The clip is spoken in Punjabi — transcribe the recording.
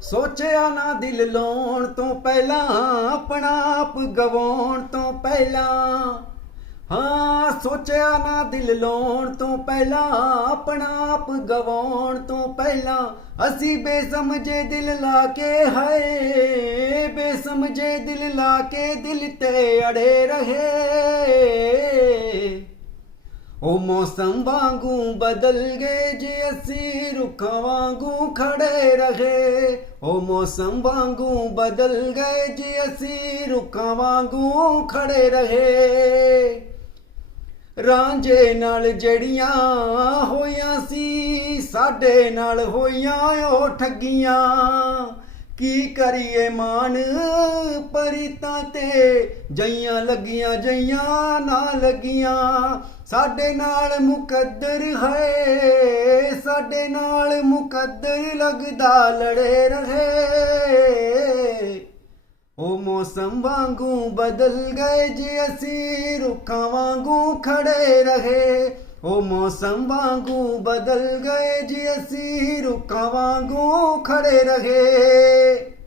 ਸੋਚਿਆ ਨਾ ਦਿਲ ਲਾਉਣ ਤੋਂ ਪਹਿਲਾਂ, ਆਪਣਾ ਆਪ ਗਵਾਉਣ ਤੋਂ ਪਹਿਲਾਂ। ਹਾਂ ਸੋਚਿਆ ਨਾ ਦਿਲ ਲਾਉਣ ਤੋਂ ਪਹਿਲਾਂ, ਆਪਣਾ ਆਪ ਗਵਾਉਣ ਤੋਂ ਪਹਿਲਾਂ। ਅਸੀਂ ਬੇਸਮਝੇ ਦਿਲ ਲਾ ਕੇ, ਹਾਏ ਬੇਸਮਝੇ ਦਿਲ ਲਾ ਕੇ ਦਿਲ ਤੇ ਅੜੇ ਰਹੇ। ਉਹ ਮੌਸਮ ਵਾਂਗੂ ਬਦਲ ਗਏ ਜੇ ਅਸੀਂ ਰੁੱਖਾਂ ਵਾਂਗੂ ਖੜੇ ਰਹੇ। ਉਹ ਮੌਸਮ ਵਾਂਗੂ ਬਦਲ ਗਏ ਜੇ ਅਸੀਂ ਰੁੱਖਾਂ ਵਾਂਗੂ ਖੜੇ ਰਹੇ। ਰਾਂਝੇ ਨਾਲ ਜੜੀਆਂ ਹੋਈਆਂ ਸੀ, ਸਾਡੇ ਨਾਲ ਹੋਈਆਂ ਉਹ ਠੱਗੀਆਂ। ਕੀ ਕਰੀਏ ਮਾਨ ਪਰੀਤਾਂ ਤੇ, ਜਈਆਂ ਲੱਗੀਆਂ ਜਈਆਂ ਨਾ ਲੱਗੀਆਂ। ਸਾਡੇ ਨਾਲ ਮੁਕੱਦਰ ਹੈ, ਸਾਡੇ ਨਾਲ ਮੁਕੱਦਰ ਲੱਗਦਾ ਲੜੇ ਰਹੇ। ਉਹ ਮੌਸਮ ਵਾਂਗੂ ਬਦਲ ਗਏ ਜੇ ਅਸੀਂ ਰੁੱਖਾਂ ਵਾਂਗੂ ਖੜੇ ਰਹੇ। ਉਹ ਮੌਸਮ ਵਾਂਗੂ ਬਦਲ ਗਏ ਜੇ ਅਸੀਂ ਰੁੱਖਾਂ ਵਾਂਗੂ ਖੜੇ ਰਹੇ।